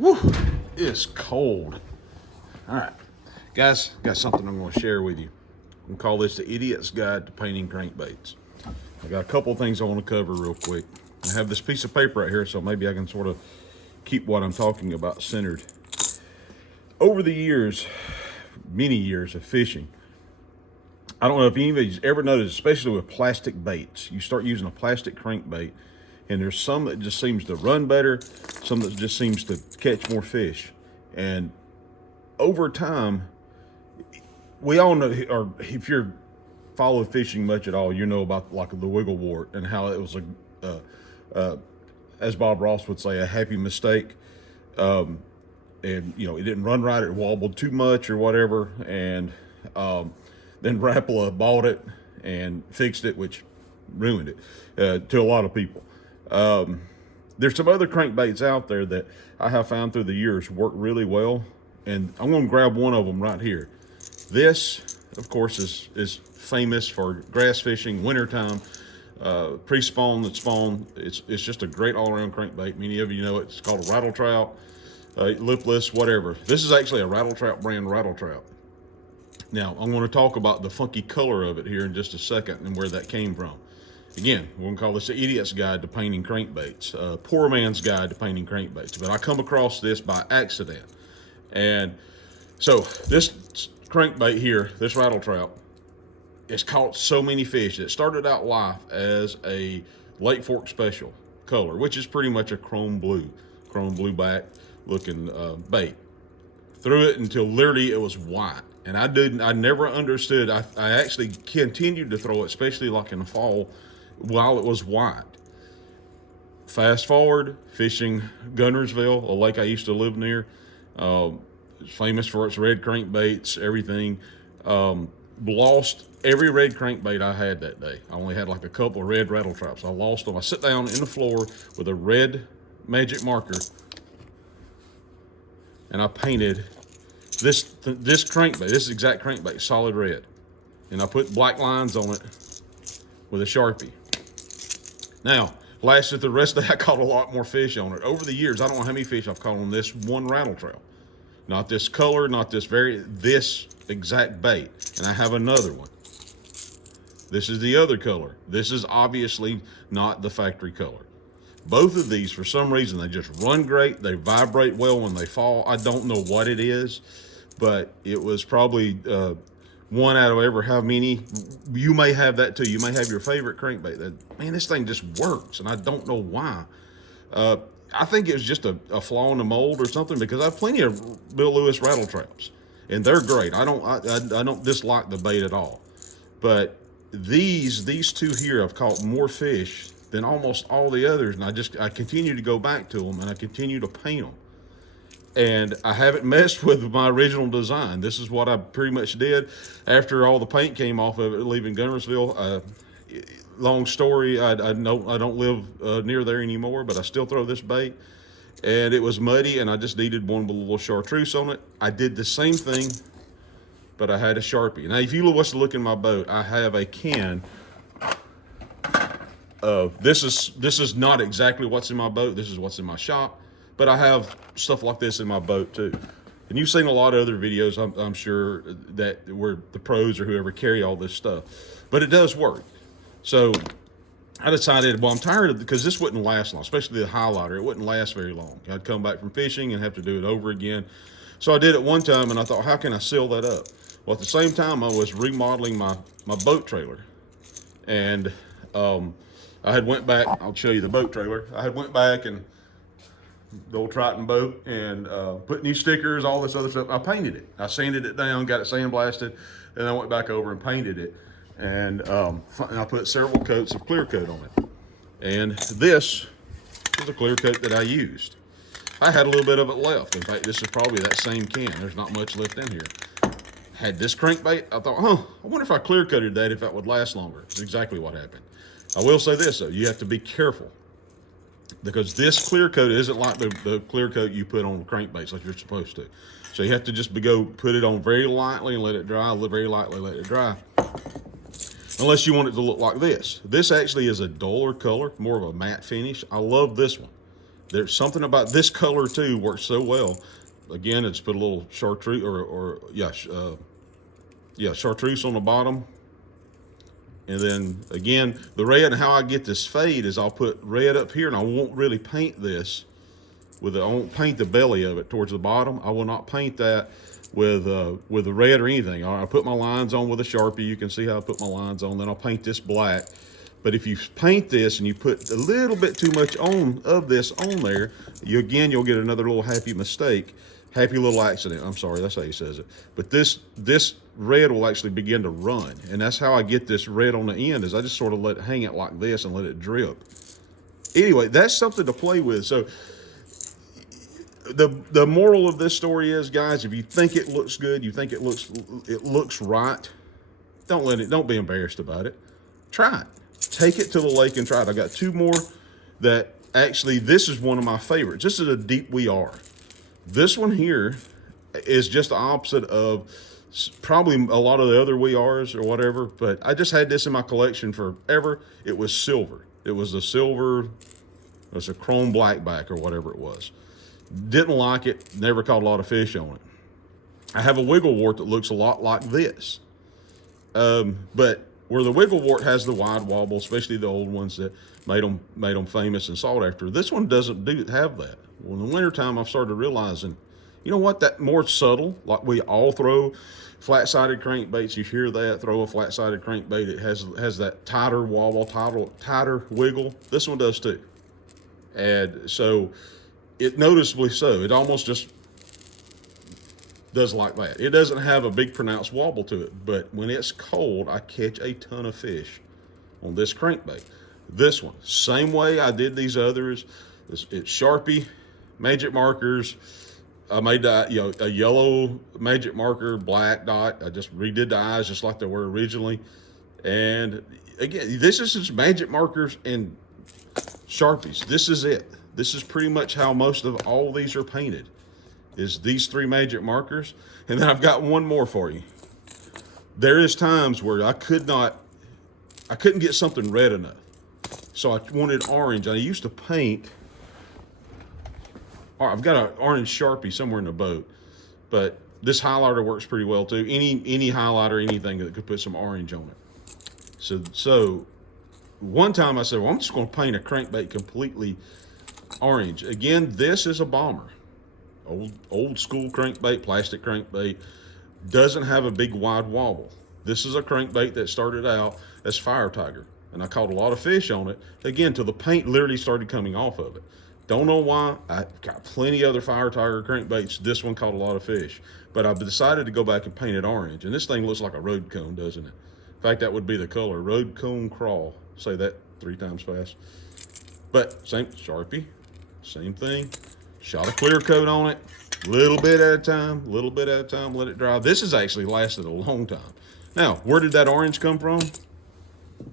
Woo, it's cold. All right, guys, got something I'm going to share with you. I'm going to call this the Idiot's Guide to Painting Crankbaits. I got a couple of things I want to cover real quick. I have this piece of paper right here, so maybe I can sort of keep what I'm talking about centered. Over the years, many years of fishing, I don't know if anybody's ever noticed, especially with plastic baits, you start using a plastic crankbait, and there's some that just seems to run better, some that just seems to catch more fish. And over time, we all know, or if you're follow fishing much at all, you know about like the wiggle wart and how it was as Bob Ross would say, a happy mistake. And you know, it didn't run right, it wobbled too much or whatever, and then Rapala bought it and fixed it, which ruined it to a lot of people. There's some other crankbaits out there that I have found through the years work really well, and I'm going to grab one of them right here. This, of course, is famous for grass fishing, wintertime, pre-spawn and spawn. It's just a great all-around crankbait. Many of you know it. It's called a rattle trout, lipless, whatever. This is actually a rattle trout brand rattle trout. Now, I'm going to talk about the funky color of it here in just a second and where that came from. Again, we're going to call this the Idiot's Guide to Painting Crankbaits, poor man's guide to painting crankbaits. But I come across this by accident. And so this crankbait here, this rattle trout, it's caught so many fish. It started out life as a Lake Fork special color, which is pretty much a chrome blue back looking bait. Threw it until literally it was white. And I never understood. I actually continued to throw it, especially like in the fall, while it was white. Fast forward, fishing Gunnersville, a lake I used to live near. It's famous for its red crankbaits, everything. Lost every red crankbait I had that day. I only had like a couple of red rattle traps. I lost them. I sit down in the floor with a red magic marker, and I painted this crankbait, this exact crankbait, solid red. And I put black lines on it with a Sharpie. Now, lasted the rest of that. I caught a lot more fish on it. Over the years, I don't know how many fish I've caught on this one rattle trout. Not this color, not this this exact bait. And I have another one. This is the other color. This is obviously not the factory color. Both of these, for some reason, they just run great. They vibrate well when they fall. I don't know what it is, but it was probably one out of ever how many. You may have that too. You may have your favorite crankbait. Man, this thing just works, and I don't know why. I think it was just a flaw in the mold or something, because I have plenty of Bill Lewis rattle traps, and they're great. I don't dislike the bait at all, but these two here have caught more fish than almost all the others, and I continue to go back to them, and I continue to paint them. And I haven't messed with my original design. This is what I pretty much did after all the paint came off of it, leaving Gunnersville. Long story, I don't live near there anymore, but I still throw this bait. And it was muddy, and I just needed one with a little chartreuse on it. I did the same thing, but I had a Sharpie. Now, if you look in my boat, I have a can of, this is not exactly what's in my boat. This is what's in my shop. But I have stuff like this in my boat too. And you've seen a lot of other videos, I'm sure, that where the pros or whoever carry all this stuff. But it does work. So I decided, well, I'm tired of it, because this wouldn't last long, especially the highlighter. It wouldn't last very long. I'd come back from fishing and have to do it over again. So I did it one time, and I thought, how can I seal that up? Well, at the same time, I was remodeling my boat trailer. And I had went back, I'll show you the boat trailer. I had went back and the old Triton boat and put new stickers, all this other stuff. I painted it. I sanded it down, got it sandblasted, and I went back over and painted it. And I put several coats of clear coat on it. And this is a clear coat that I used. I had a little bit of it left. In fact, this is probably that same can. There's not much left in here. Had this crankbait, I thought, I wonder if I clear coated that, if that would last longer. It's exactly what happened. I will say this though, you have to be careful, because this clear coat isn't like the clear coat you put on crankbaits like you're supposed to. So you have to just go put it on very lightly and let it dry, very lightly let it dry. Unless you want it to look like this. This actually is a duller color, more of a matte finish. I love this one. There's something about this color too works so well. Again, it's put a little chartreuse chartreuse on the bottom. And then again, the red, and how I get this fade is I'll put red up here, and I won't really paint this I won't paint the belly of it towards the bottom. I will not paint that with the red or anything. I put my lines on with a Sharpie. You can see how I put my lines on. Then I'll paint this black. But if you paint this and you put a little bit too much of this on there, you'll get another little happy mistake. Happy little accident. I'm sorry, that's how he says it. But this red will actually begin to run. And that's how I get this red on the end, is I just sort of hang it like this and let it drip. Anyway, that's something to play with. So the moral of this story is, guys, if you think it looks good, you think it looks right, don't be embarrassed about it. Try it. Take it to the lake and try it. I got two more that actually, this is one of my favorites. This is a deep weir. This one here is just the opposite of probably a lot of the other weirs or whatever, but I just had this in my collection forever. It was silver. It was a chrome blackback or whatever it was. Didn't like it, never caught a lot of fish on it. I have a wiggle wart that looks a lot like this. But where the wiggle wart has the wide wobble, especially the old ones that made them famous and sought after, this one doesn't have that. Well, in the wintertime, I've started realizing, you know what, that more subtle, like we all throw flat-sided crankbaits. You hear that, throw a flat-sided crankbait. It has that tighter wobble, tighter wiggle. This one does too. And so, it noticeably so. It almost just does like that. It doesn't have a big pronounced wobble to it, but when it's cold, I catch a ton of fish on this crankbait. This one, same way I did these others. It's Sharpie, magic markers. I made a yellow magic marker, black dot. I just redid the eyes just like they were originally. And again, this is just magic markers and Sharpies. This is it. This is pretty much how most of all these are painted, is these three magic markers. And then I've got one more for you. There is times where I couldn't get something red enough. So I wanted orange. I used to paint, I've got an orange Sharpie somewhere in the boat, but this highlighter works pretty well too. Any highlighter, anything that could put some orange on it. So one time I said, well, I'm just going to paint a crankbait completely orange. Again, this is a bomber. Old school crankbait, plastic crankbait. Doesn't have a big wide wobble. This is a crankbait that started out as Fire Tiger, and I caught a lot of fish on it. Again, till the paint literally started coming off of it. Don't know why. I got plenty other Fire Tiger crankbaits. This one caught a lot of fish, but I've decided to go back and paint it orange. And this thing looks like a road cone, doesn't it? In fact, that would be the color, road cone crawl. Say that 3 times fast. But same Sharpie, same thing. Shot a clear coat on it, little bit at a time, let it dry. This has actually lasted a long time. Now, where did that orange come from?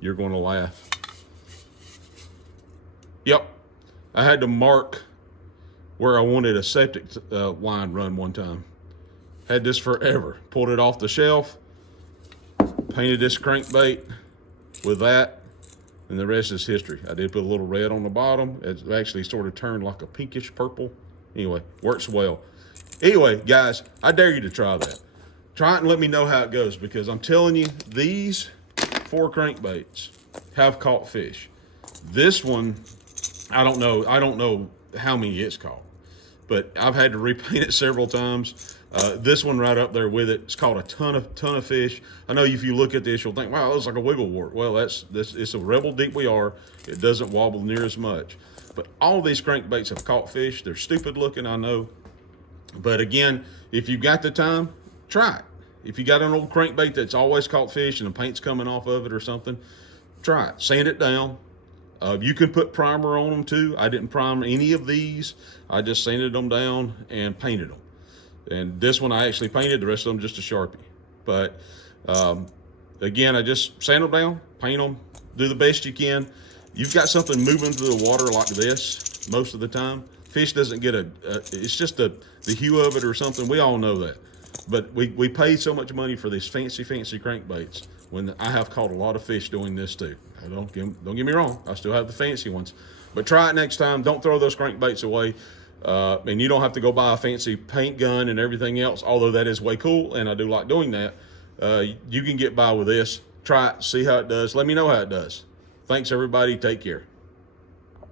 You're going to laugh. Yep, I had to mark where I wanted a septic line run one time. Had this forever. Pulled it off the shelf, painted this crankbait with that, and the rest is history. I did put a little red on the bottom. It actually sort of turned like a pinkish purple. Anyway, works well. Anyway, guys, I dare you to try that. Try it and let me know how it goes, because I'm telling you, these 4 crankbaits have caught fish. This one, I don't know how many it's caught, but I've had to repaint it several times. This one right up there with it, it's caught a ton of fish. I know if you look at this, you'll think, wow, it looks like a wiggle wart. Well, it's a Rebel deep weir. It doesn't wobble near as much. But all these crankbaits have caught fish. They're stupid looking, I know. But again, if you've got the time, try it. If you got an old crankbait that's always caught fish and the paint's coming off of it or something, try it. Sand it down. You can put primer on them too. I didn't prime any of these. I just sanded them down and painted them. And this one I actually painted, the rest of them just a Sharpie. But again, I just sand them down, paint them, do the best you can. You've got something moving through the water like this most of the time. Fish doesn't get it's just the hue of it or something. We all know that. But we pay so much money for these fancy crankbaits. when I have caught a lot of fish doing this too. Don't get me wrong, I still have the fancy ones, but try it next time. Don't throw those crankbaits away. And you don't have to go buy a fancy paint gun and everything else, although that is way cool, and I do like doing that. You can get by with this. Try it, see how it does. Let me know how it does. Thanks, everybody. Take care.